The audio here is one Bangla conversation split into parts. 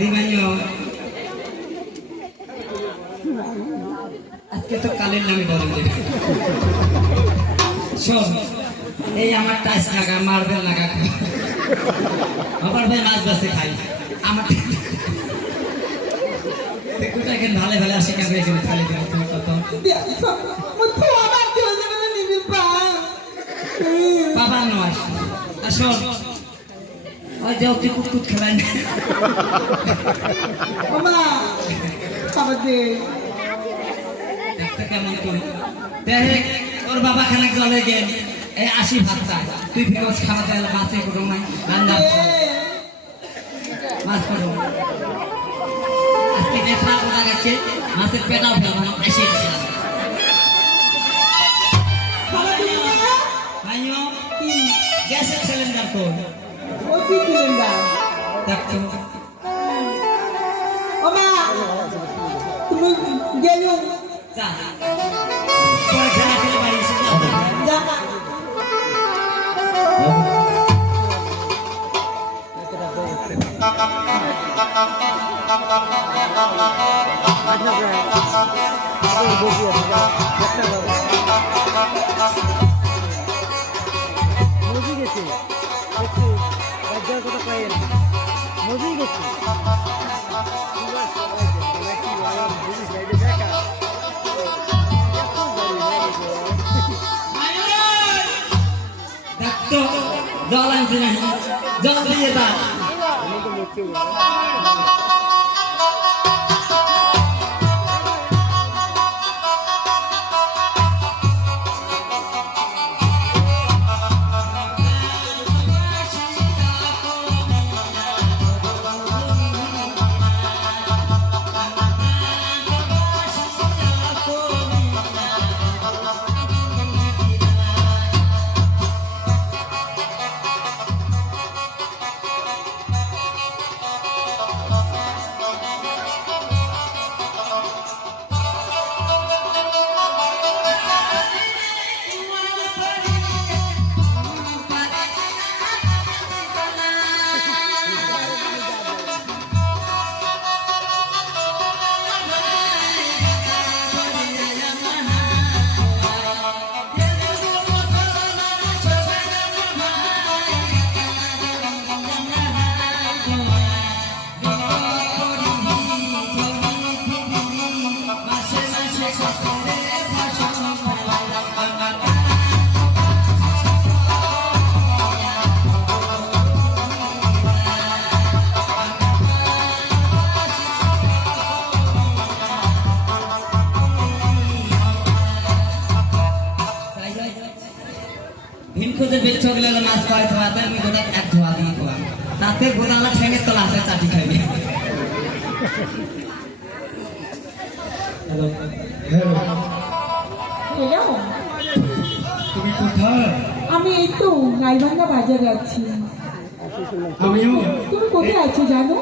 রিমাইও আজকে তো কালের নামে বলে দেবে শোন এই আমার টাইস লাগা মার্বেল লাগা আবার ভাই মাছ বাসে খাই আমার দেখুটাকে ভালো ভালো আসে কেন এখানে খালি দিলে তুমি কত বাবা নয় আসো ওই যে ওকে কুকুর খেলায় না দেখতে কেমন তুমি দেখ ওর বাবা খানা চলে গেল এই 80 ভাত চায় তুই ফিরোজ খাওয়া দেয় মাছে কোনো নাই রান্না মাছ করো আজকে দেখা ওরা গেছে মাছের পেটাও ফেলানো এসে গ্যাসের সিলিন্ডার তো দেখছো তুমি গেলো যা পরে খেলা খেলে বাড়ি এসে যা মজি গেছে দেখছি রাজ্যের কথা পাইল মজি গেছে দেখতো জল আনছি না জল দিয়ে দা ভিনখোঁজে বেচ গেলে মাছ পাওয়াই ধোয়াতে আমি গোটা এক ধোয়া দিয়ে ধোয়া তাতে গোদালা ঠেঙে তো লাফে চাটি খাইবে তুমি কোথায়? আমি এই তো গাইবান্ধা বাজারে আছি। আমিও। তুমি কোথায় আছো জানো?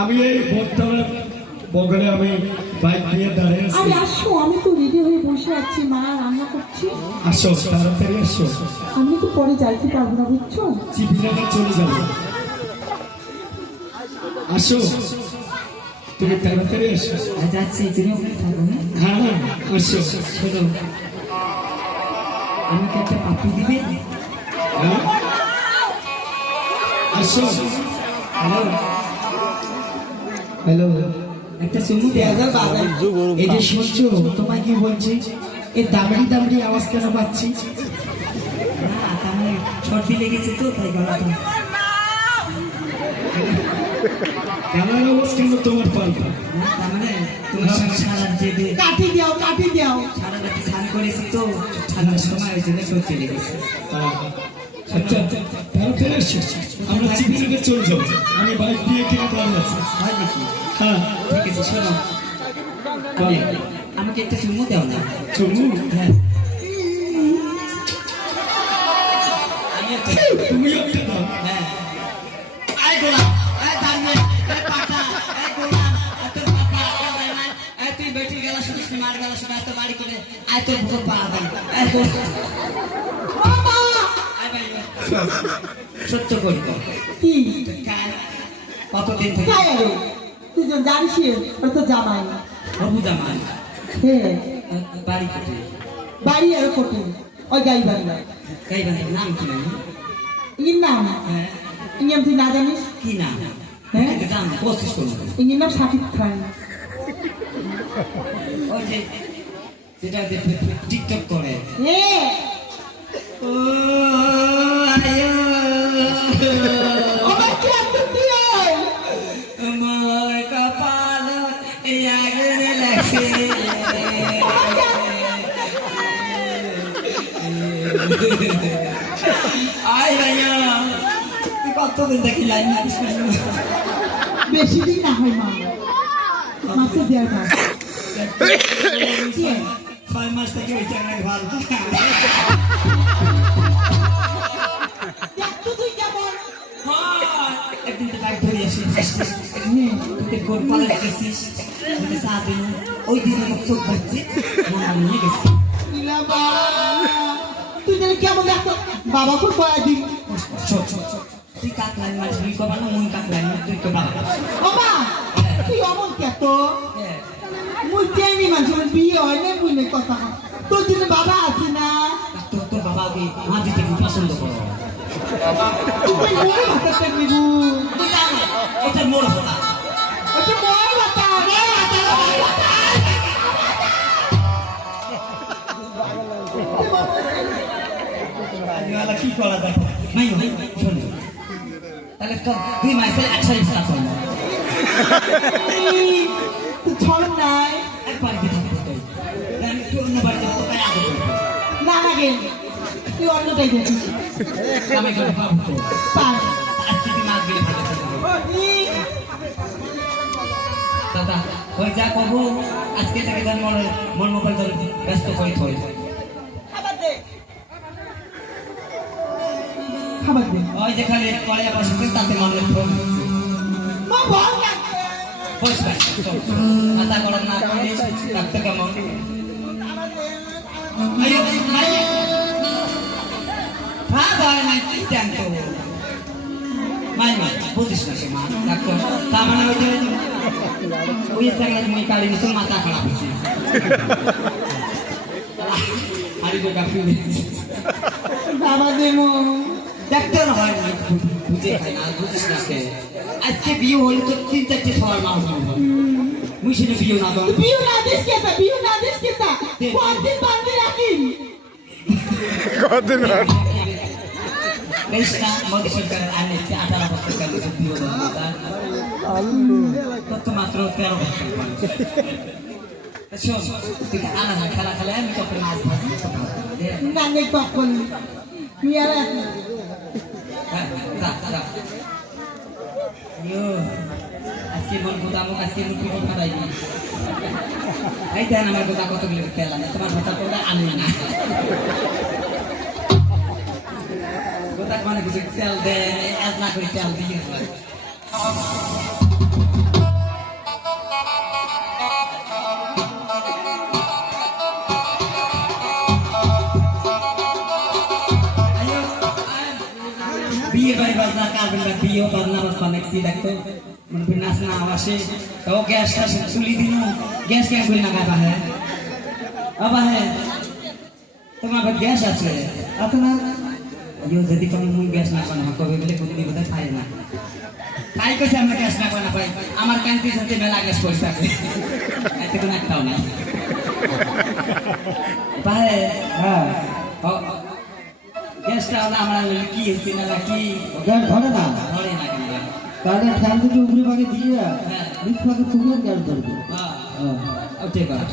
আমি এই বোতলের বগলে আমি বাইক নিয়ে দাঁড়িয়ে আছি। আরে আসো, আমি তো রেডি হয়ে বসে আছি, মা রান্না করছি। আসো তাড়াতাড়ি আসো। আমি তো পরে যাইতে পারবো না বুঝছো। চিবিরাটা চলে যাবো। আসো তুমি তাড়াতাড়ি আসো। যাচ্ছি তুমি ওখানে থাকো না। হ্যাঁ আসো। শোনো আমাকে একটা পাপড়ি দিবে? হ্যাঁ আসো। হ্যালো হ্যালো একটা চুমু দেয়া যাবে বাবা? এই যে শুনছো তোমায় কি বলছি, এই দামড়ি দামড়ি আওয়াজ কেন পাচ্ছি? না তার মানে সর্দি লেগেছে তো তাই গলাটা। কেনার অবস্থা কিন্তু তোমার পাল্টা। তার মানে তোমার সঙ্গে সারা যেতে কাটি দাও, কাটি দাও। সারা রাতে স্নান করেছি তো ঠান্ডার সময় ওই জন্য সর্দি লেগেছে। আচ্ছা তাড়াতাড়ি আসো, আমরা চিবিরাতে চলে যাবো। আমি বাইক দিয়ে কিনে দাঁড়িয়ে আছি। হয় নাকি? হ্যাঁ ঠিক আছে শোনো আমাকে একটা চুমু দাও না। চলু। হ্যাঁ আমি একটা তুমি একটা দাও। হ্যাঁ আয় গোলাম আয় দাঁড়িয়ে আয় পাটা আয় গোলাম এত পাটা আয় তুই বেটি গেলা শুনিস মার গেলা শুনে এত বাড়ি করে আয় তোর ভোর পাড়া দেন আয় আয় ভাই সত্য করি তো কি কাল কতদিন থেকে তাই আরে তুই যখন জানিস ওরা তো জামাই বাবু জামাই হ্যাঁ বাড়ি কোথায় বাড়ি আর কোটে ওই গাই বাড়ি গাই বাড়ির নাম কি নাম ইর নাম হ্যাঁ ইংরেজি তুই না জানিস কি নাম হ্যাঁ জান কোশিশ করুন ইংরেজি নাম শাকিব খান ওই যে যেটা টিকটক করে হ্যাঁ ও আয়ো আমার কি আপত্তি হয় আমার কপাল আগুন লাগছে আয় আয়া তুই কতদিন দেখি লাইন মারিস বেশি দিন না হয় মা মাত্র 1.5 মাস 6 মাস থেকে ওই চাকরি ভালো দেখ তো তুই কেমন একদিন তো বাইক ধরে আসি তুই কোন কলেজ গেছিস সারাদিন ওই দিন আমার চোখ ধরছে নিয়ে গেছি বাবা তুই তাহলে কেমন দেখো বাবা তো কয়েকদিন তুই কাক লাইন মারিস তুই কবা না মুই কাক লাইন তুই তো বাবা বাবা তুই অমন কে তো মুই জানি মানুষের বিয়ে হয় না মুই কথা তোর জন্য বাবা আছে না তোর বাবা ওকে মাঝে থেকে পছন্দ করো তুই মোর ভাতাটা নিবু তুই জানো এটা মোর হলা ওটা মোর ভাতা আজকাল কি করা যায় নাই শোন তাহলে তো 2 মাসে 100 টাকা করবো তুই ছড় নাই একবার দিতে হবে আমি তো অন্য বাড়িতে কোথায় আগে করবো না লাগে তুই অন্যটাই দেখিস আমি করে পাবো তো পাস আজকে তুই মাছ গেলে ভালো দাদা ওই যা কবু আজকে থেকে ধর মন মোবাইল ধর ব্যস্ত করে থই খাবার দে ওই যে খালি কলিয়া বসে তাতে মনে ফোন মা বল না বস বস আতা গরম না করে রাখতে কেমন আরে ভাই হ্যাঁ ভাই না কি জানতো মাই বুঝিস না সে মা ডাক্তার তা মানে ওই সাইকেল তুমি কালি নিছো মাথা খারাপ হয়েছে আরে গোটা ফিরে বাবা দেমো ডাক্তার হয় না বুঝে খাই না বুঝিস না কে আজকে বিয়ে হলে তো 3-4টে সবার মা হবে মুই সেটা বিয়ে না তো বিউ না দিস কেতা কতদিন বান্ধে রাখিন কতদিন আর বেশ না মোদী সরকার আনেছে 18 বছর কাল বিয়ে হলো কত মাত্র 13 বছর শোন তুই আনা না খেলা খেলা আমি তো মাছ ভাজি না নেই কখন মিয়ারা আজকে মন গুদামো আজকে মুখ পিঠে খারাই এই দেন আমার গোটা কতগুলো খেলা তোমার গোটা করলে আনবে না গোটা মানে কিছু তেল দেয় আজ না করে তেল দিয়ে বিয়ে বাড়ি বাজনা কারবেন না বিয়ে বাজনা বাজনা দেখছি দেখতো মানে নাচ না আসে তো গ্যাসটা চুলি দিন গ্যাস কেন করি না গাবা হ্যাঁ বাবা হ্যাঁ তোমার গ্যাস আছে এত না ইয়ে যদি কোনো মুই গ্যাস না পান কবে বলে কোনদিন বোধহয় খাই না তাই কেছে আমরা গ্যাস না পান পাই আমার কান্তি সাথে মেলা গ্যাস পয়সা থাকে এতে কোনো একটাও নাই ভাই হ্যাঁ গ্যাসটা হলো আমার কি হচ্ছে না কি গ্যাস ধরে না ধরে না কেন তাহলে ফ্যান থেকে উপরে ভাগে দিয়ে নিচ ভাগে তুলে গ্যাস ধরবে হ্যাঁ ওকে করা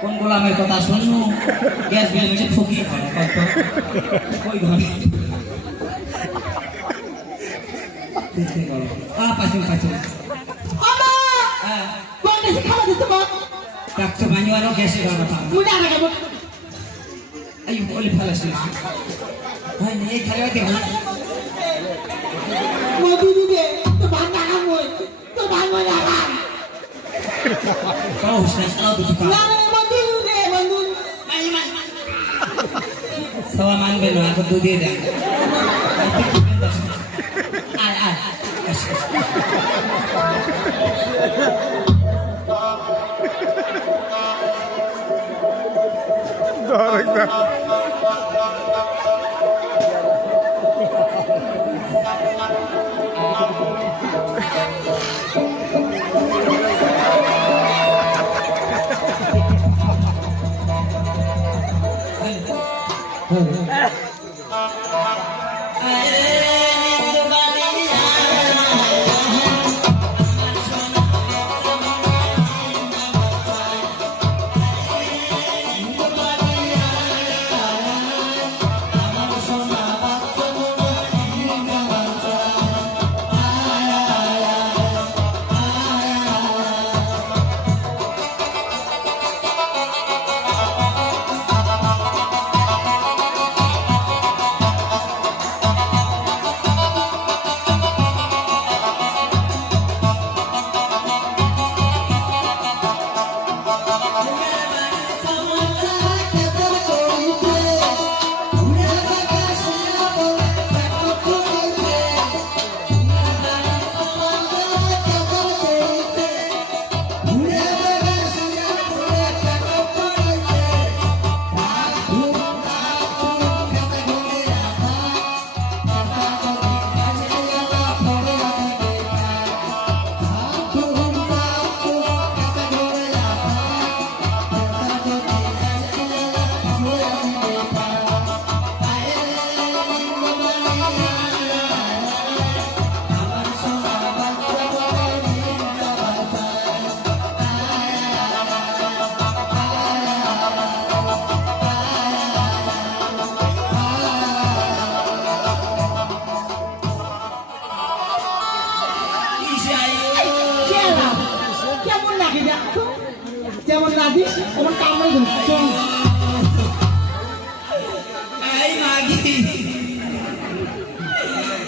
কোন গোলামের কথা শুনো গ্যাস বিল মেশে ঠকিয়ে করে কত ওই ঘরে দেখতে করো পাঁচুন আমা হ্যাঁ কোন দেশে খাবার দিতে বল ডাক্তার মানিওয়ারও গ্যাসের কথা মুই না লাগাবো আই বলে ফেলাস ভাই নেই খাইয়া দে মধু দিবে তো ভাঙা খাবো তো ভাঙা না তাও শেষ তাও দুটো না না বন্ধু রে বন্ধু সবাই মানবে না এখন দুধ দিয়ে দেয় আয় আয় কেমন লাগে দেখো যেমন লাগিস আমার কামড়ে ধরছে এই মাগি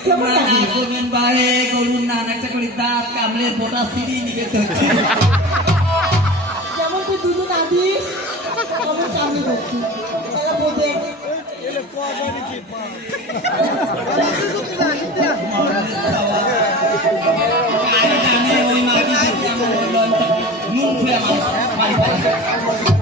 কেমন লাগে করবেন বারে করুন না একটা করে দাঁত কামড়ে বোটা সিঁড়ি নিবে তো যেমন তুই দুধ না দিস আমার কামড়ে ধরছে তারা বোঝে ওই মাগি নুন খুঁয়ে আমার